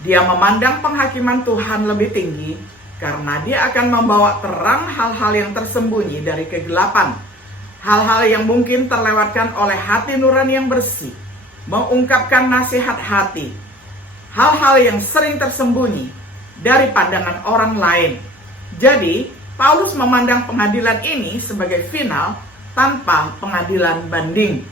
Dia memandang penghakiman Tuhan lebih tinggi karena dia akan membawa terang hal-hal yang tersembunyi dari kegelapan. Hal-hal yang mungkin terlewatkan oleh hati nurani yang bersih, mengungkapkan nasihat hati. Hal-hal yang sering tersembunyi dari pandangan orang lain. Jadi, Paulus memandang pengadilan ini sebagai final tanpa pengadilan banding.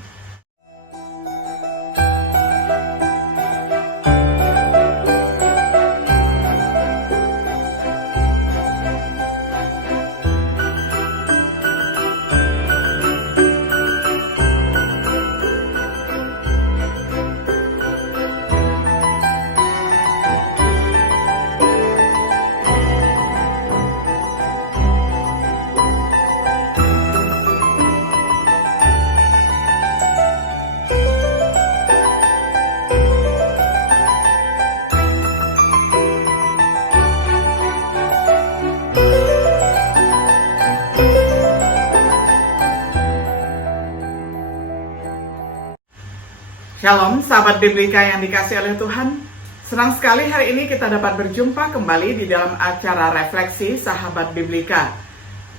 Shalom sahabat Biblika yang dikasihi oleh Tuhan. Senang sekali hari ini kita dapat berjumpa kembali di dalam acara refleksi sahabat Biblika.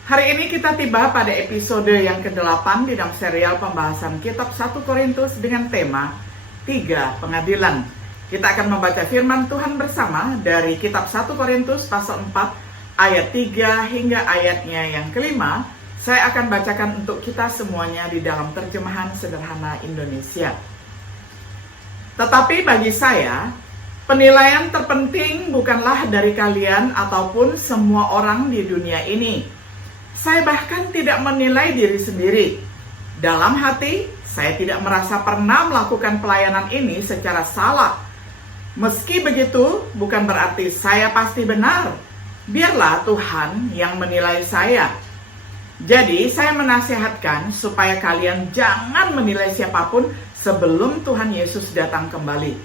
Hari ini kita tiba pada episode yang ke-8 di dalam serial pembahasan kitab 1 Korintus dengan tema 3 Pengadilan. Kita akan membaca firman Tuhan bersama dari kitab 1 Korintus pasal 4 ayat 3 hingga ayatnya yang kelima. Saya akan bacakan untuk kita semuanya di dalam terjemahan sederhana Indonesia. Tetapi bagi saya, penilaian terpenting bukanlah dari kalian ataupun semua orang di dunia ini. Saya bahkan tidak menilai diri sendiri. Dalam hati, saya tidak merasa pernah melakukan pelayanan ini secara salah. Meski begitu, bukan berarti saya pasti benar. Biarlah Tuhan yang menilai saya. Jadi, saya menasihatkan supaya kalian jangan menilai siapapun sebelum Tuhan Yesus datang kembali.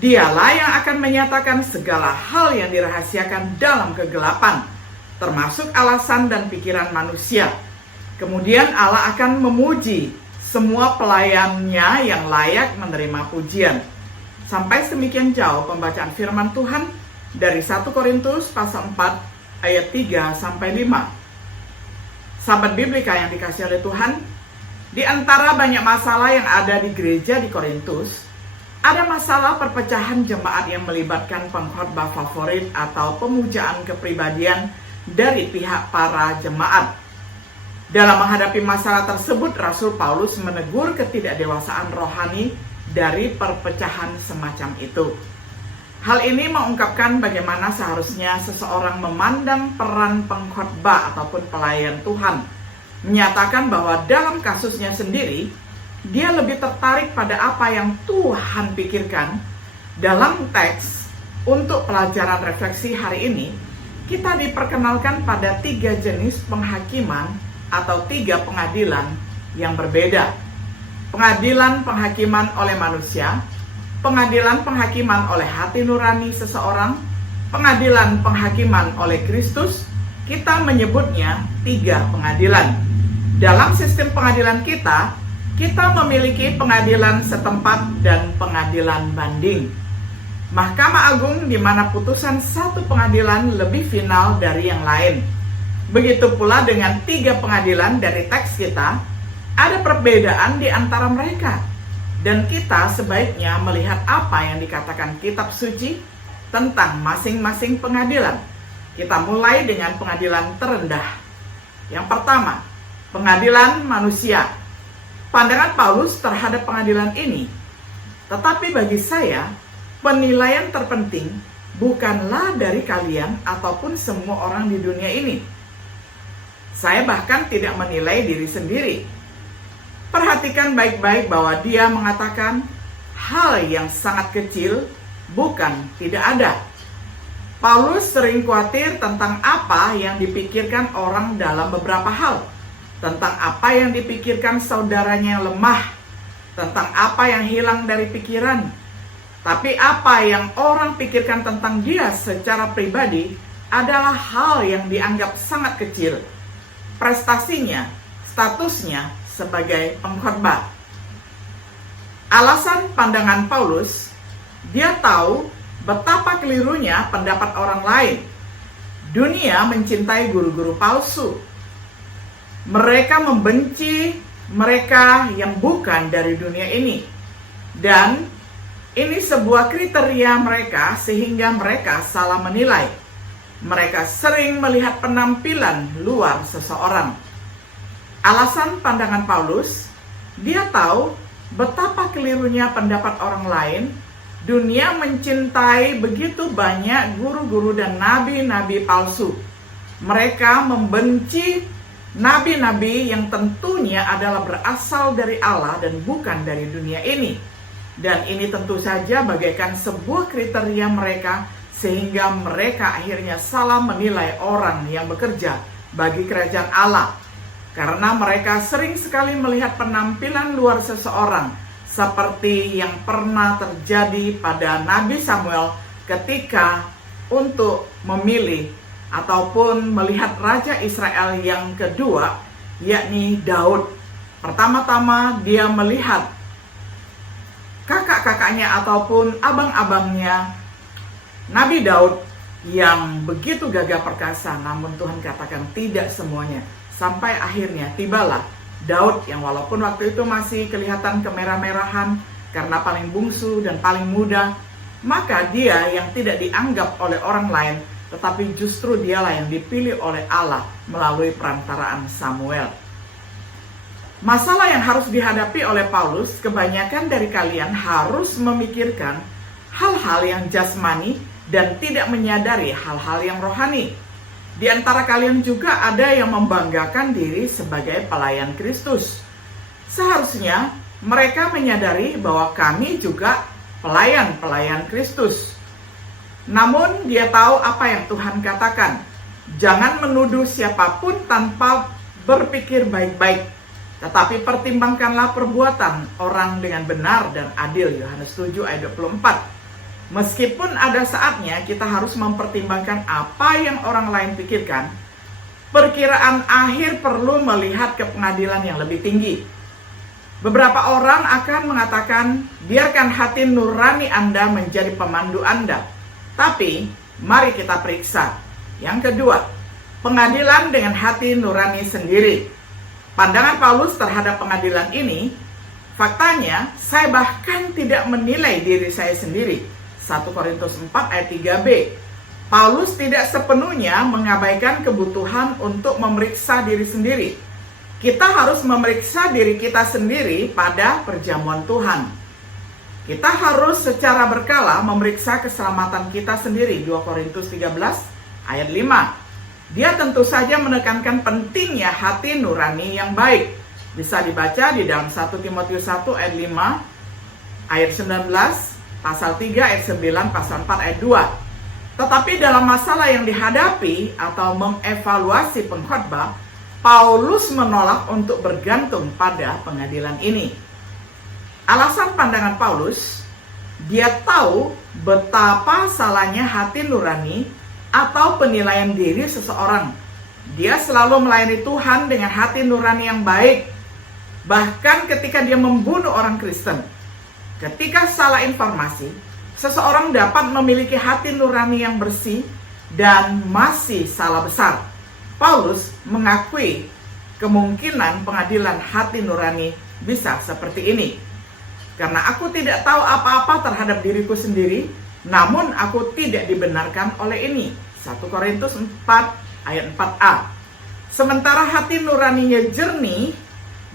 Dialah yang akan menyatakan segala hal yang dirahasiakan dalam kegelapan, termasuk alasan dan pikiran manusia. Kemudian Allah akan memuji semua pelayannya yang layak menerima pujian. Sampai semikian jauh pembacaan firman Tuhan dari 1 Korintus pasal 4 ayat 3 sampai 5. Sahabat Biblika yang dikasihi oleh Tuhan, di antara banyak masalah yang ada di gereja di Korintus, ada masalah perpecahan jemaat yang melibatkan pengkhotbah favorit atau pemujaan kepribadian dari pihak para jemaat. Dalam menghadapi masalah tersebut, Rasul Paulus menegur ketidakdewasaan rohani dari perpecahan semacam itu. Hal ini mengungkapkan bagaimana seharusnya seseorang memandang peran pengkhotbah ataupun pelayan Tuhan, menyatakan bahwa dalam kasusnya sendiri, dia lebih tertarik pada apa yang Tuhan pikirkan. Dalam teks untuk pelajaran refleksi hari ini, kita diperkenalkan pada 3 jenis penghakiman atau 3 pengadilan yang berbeda. Pengadilan penghakiman oleh manusia, pengadilan penghakiman oleh hati nurani seseorang, pengadilan penghakiman oleh Kristus. Kita menyebutnya 3 pengadilan. Dalam sistem pengadilan kita memiliki pengadilan setempat dan pengadilan banding. Mahkamah Agung di mana putusan satu pengadilan lebih final dari yang lain. Begitu pula dengan 3 pengadilan dari teks kita, ada perbedaan di antara mereka. Dan kita sebaiknya melihat apa yang dikatakan kitab suci tentang masing-masing pengadilan. Kita mulai dengan pengadilan terendah. Yang pertama, pengadilan manusia. Pandangan Paulus terhadap pengadilan ini. Tetapi bagi saya, penilaian terpenting bukanlah dari kalian ataupun semua orang di dunia ini. Saya bahkan tidak menilai diri sendiri. Perhatikan baik-baik bahwa dia mengatakan hal yang sangat kecil bukan tidak ada. Paulus sering khawatir tentang apa yang dipikirkan orang dalam beberapa hal. Tentang apa yang dipikirkan saudaranya yang lemah, tentang apa yang hilang dari pikiran. Tapi apa yang orang pikirkan tentang dia secara pribadi adalah hal yang dianggap sangat kecil. Prestasinya, statusnya sebagai pengkhotbah. Alasan pandangan Paulus, dia tahu betapa kelirunya pendapat orang lain. Dunia mencintai guru-guru palsu. Mereka membenci mereka yang bukan dari dunia ini. Dan ini sebuah kriteria mereka sehingga mereka salah menilai. Mereka sering melihat penampilan luar seseorang. Alasan pandangan Paulus, dia tahu betapa kelirunya pendapat orang lain. Dunia mencintai begitu banyak guru-guru dan nabi-nabi palsu. Mereka membenci nabi-nabi yang tentunya adalah berasal dari Allah dan bukan dari dunia ini. Dan ini tentu saja bagaikan sebuah kriteria mereka, sehingga mereka akhirnya salah menilai orang yang bekerja bagi kerajaan Allah. Karena mereka sering sekali melihat penampilan luar seseorang, seperti yang pernah terjadi pada Nabi Samuel ketika untuk memilih ataupun melihat Raja Israel yang kedua, yakni Daud. Pertama-tama dia melihat kakak-kakaknya ataupun abang-abangnya Nabi Daud yang begitu gagah perkasa, namun Tuhan katakan tidak semuanya. Sampai akhirnya tibalah Daud yang walaupun waktu itu masih kelihatan kemerah-merahan karena paling bungsu dan paling muda, maka dia yang tidak dianggap oleh orang lain, tetapi justru dialah yang dipilih oleh Allah melalui perantaraan Samuel. Masalah yang harus dihadapi oleh Paulus, kebanyakan dari kalian harus memikirkan hal-hal yang jasmani dan tidak menyadari hal-hal yang rohani. Di antara kalian juga ada yang membanggakan diri sebagai pelayan Kristus. Seharusnya mereka menyadari bahwa kami juga pelayan-pelayan Kristus. Namun dia tahu apa yang Tuhan katakan. Jangan menuduh siapapun tanpa berpikir baik-baik, tetapi pertimbangkanlah perbuatan orang dengan benar dan adil. Yohanes 7 ayat 24. Meskipun ada saatnya kita harus mempertimbangkan apa yang orang lain pikirkan, perkiraan akhir perlu melihat ke pengadilan yang lebih tinggi. Beberapa orang akan mengatakan, biarkan hati nurani Anda menjadi pemandu Anda. Tapi, mari kita periksa. Yang kedua, pengadilan dengan hati nurani sendiri. Pandangan Paulus terhadap pengadilan ini, faktanya saya bahkan tidak menilai diri saya sendiri. 1 Korintus 4 ayat 3b. Paulus tidak sepenuhnya mengabaikan kebutuhan untuk memeriksa diri sendiri. Kita harus memeriksa diri kita sendiri pada perjamuan Tuhan. Kita harus secara berkala memeriksa keselamatan kita sendiri. 2 Korintus 13 ayat 5. Dia tentu saja menekankan pentingnya hati nurani yang baik. Bisa dibaca di dalam 1 Timotius 1 ayat 5, ayat 19, pasal 3 ayat 9, pasal 4 ayat 2. Tetapi dalam masalah yang dihadapi atau mengevaluasi pengkhotbah, Paulus menolak untuk bergantung pada pengadilan ini. Alasan pandangan Paulus, dia tahu betapa salahnya hati nurani atau penilaian diri seseorang. Dia selalu melayani Tuhan dengan hati nurani yang baik. Bahkan ketika dia membunuh orang Kristen, ketika salah informasi, seseorang dapat memiliki hati nurani yang bersih dan masih salah besar. Paulus mengakui kemungkinan pengadilan hati nurani bisa seperti ini. Karena aku tidak tahu apa-apa terhadap diriku sendiri, namun aku tidak dibenarkan oleh ini. 1 Korintus 4 ayat 4a. Sementara hati nuraninya jernih,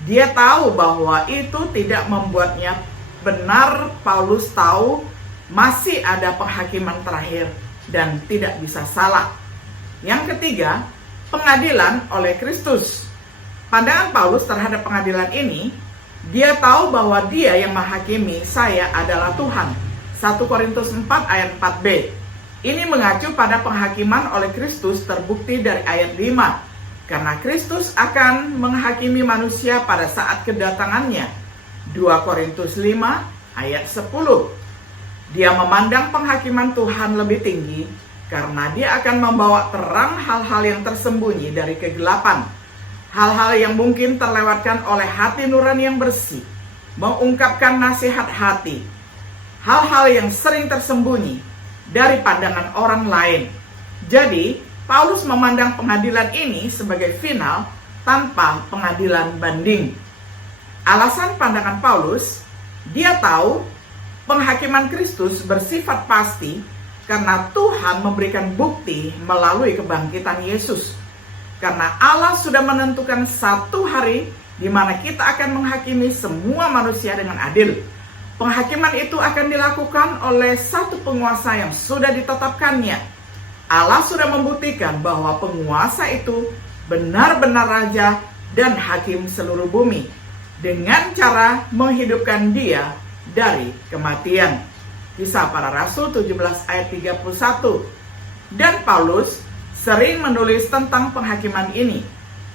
dia tahu bahwa itu tidak membuatnya benar. Paulus tahu masih ada penghakiman terakhir dan tidak bisa salah. Yang ketiga, pengadilan oleh Kristus. Pandangan Paulus terhadap pengadilan ini, dia tahu bahwa dia yang menghakimi saya adalah Tuhan. 1 Korintus 4 ayat 4b. Ini mengacu pada penghakiman oleh Kristus terbukti dari ayat 5. Karena Kristus akan menghakimi manusia pada saat kedatangannya. 2 Korintus 5 ayat 10. Dia memandang penghakiman Tuhan lebih tinggi karena dia akan membawa terang hal-hal yang tersembunyi dari kegelapan. Hal-hal yang mungkin terlewatkan oleh hati nurani yang bersih. Mengungkapkan nasihat hati. Hal-hal yang sering tersembunyi. dari pandangan orang lain. Jadi, Paulus memandang pengadilan ini sebagai final tanpa pengadilan banding. Alasan pandangan Paulus, dia tahu penghakiman Kristus bersifat pasti karena Tuhan memberikan bukti melalui kebangkitan Yesus. Karena Allah sudah menentukan satu hari di mana kita akan menghakimi semua manusia dengan adil. Penghakiman itu akan dilakukan oleh satu penguasa yang sudah ditetapkannya. Allah sudah membuktikan bahwa penguasa itu benar-benar raja dan hakim seluruh bumi dengan cara menghidupkan dia dari kematian. Kisah Para Rasul 17 ayat 31. Dan Paulus sering menulis tentang penghakiman ini,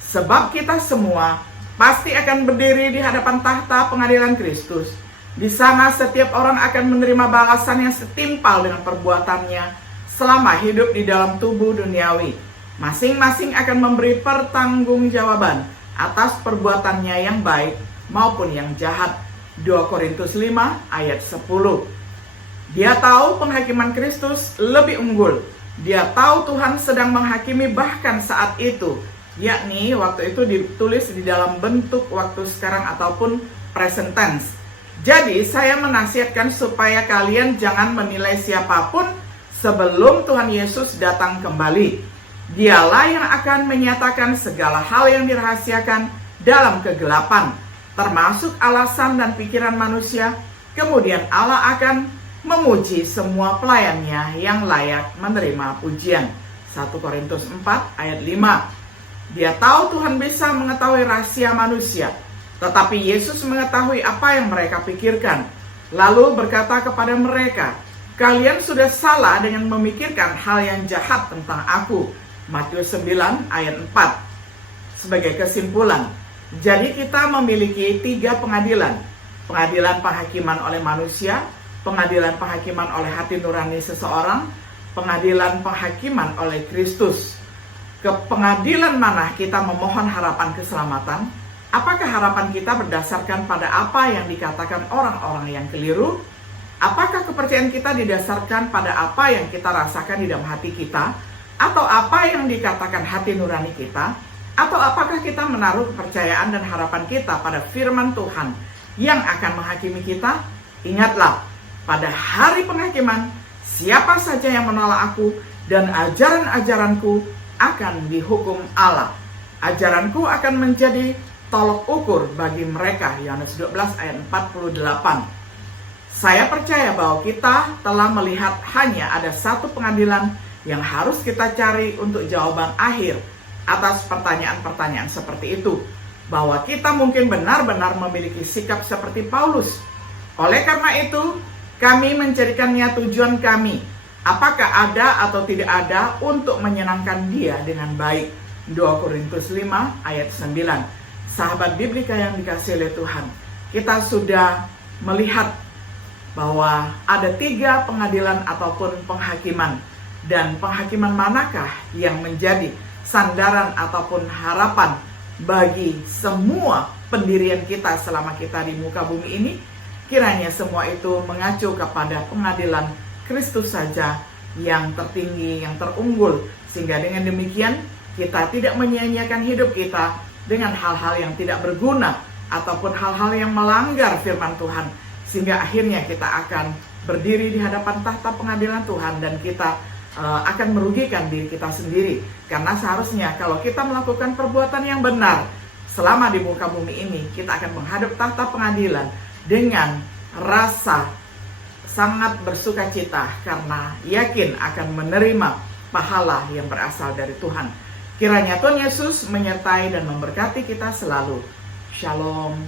sebab kita semua pasti akan berdiri di hadapan tahta pengadilan Kristus. Di sana setiap orang akan menerima balasan yang setimpal dengan perbuatannya selama hidup di dalam tubuh duniawi. Masing-masing akan memberi pertanggungjawaban atas perbuatannya yang baik maupun yang jahat. 2 Korintus 5 ayat 10. Dia tahu penghakiman Kristus lebih unggul. Dia tahu Tuhan sedang menghakimi bahkan saat itu, yakni waktu itu ditulis di dalam bentuk waktu sekarang ataupun present tense. Jadi saya menasihatkan supaya kalian jangan menilai siapapun sebelum Tuhan Yesus datang kembali. Dialah yang akan menyatakan segala hal yang dirahasiakan dalam kegelapan, termasuk alasan dan pikiran manusia. Kemudian Allah akan memuji semua pelayannya yang layak menerima pujian. 1 Korintus 4 ayat 5. Dia tahu Tuhan bisa mengetahui rahasia manusia, tetapi Yesus mengetahui apa yang mereka pikirkan. Lalu berkata kepada mereka, "Kalian sudah salah dengan memikirkan hal yang jahat tentang aku." Matius 9 ayat 4. Sebagai kesimpulan, jadi kita memiliki 3 pengadilan. Pengadilan penghakiman oleh manusia, pengadilan penghakiman oleh hati nurani seseorang, pengadilan penghakiman oleh Kristus. Ke pengadilan mana kita memohon harapan keselamatan? Apakah harapan kita berdasarkan pada apa yang dikatakan orang-orang yang keliru? Apakah kepercayaan kita didasarkan pada apa yang kita rasakan di dalam hati kita? Atau apa yang dikatakan hati nurani kita? Atau apakah kita menaruh kepercayaan dan harapan kita pada firman Tuhan yang akan menghakimi kita? Ingatlah, pada hari penghakiman, siapa saja yang menolak aku dan ajaran-ajaranku akan dihukum Allah. Ajaranku akan menjadi tolok ukur bagi mereka. Yohanes 12 ayat 48. Saya percaya bahwa kita telah melihat hanya ada satu pengadilan yang harus kita cari untuk jawaban akhir atas pertanyaan-pertanyaan seperti itu. Bahwa kita mungkin benar-benar memiliki sikap seperti Paulus. Oleh karena itu, kami menjadikannya tujuan kami, apakah ada atau tidak ada, untuk menyenangkan dia dengan baik. 2 Korintus 5 ayat 9. Sahabat Biblika yang dikasihi oleh Tuhan, kita sudah melihat bahwa ada 3 pengadilan ataupun penghakiman. Dan penghakiman manakah yang menjadi sandaran ataupun harapan bagi semua pendirian kita selama kita di muka bumi ini? Kiranya semua itu mengacu kepada pengadilan Kristus saja yang tertinggi, yang terunggul. Sehingga dengan demikian kita tidak menyia-nyiakan hidup kita dengan hal-hal yang tidak berguna ataupun hal-hal yang melanggar firman Tuhan. Sehingga akhirnya kita akan berdiri di hadapan tahta pengadilan Tuhan dan kita akan merugikan diri kita sendiri. Karena seharusnya kalau kita melakukan perbuatan yang benar selama di muka bumi ini, kita akan menghadap tahta pengadilan dengan rasa sangat bersuka cita karena yakin akan menerima pahala yang berasal dari Tuhan. Kiranya Tuhan Yesus menyertai dan memberkati kita selalu. Shalom.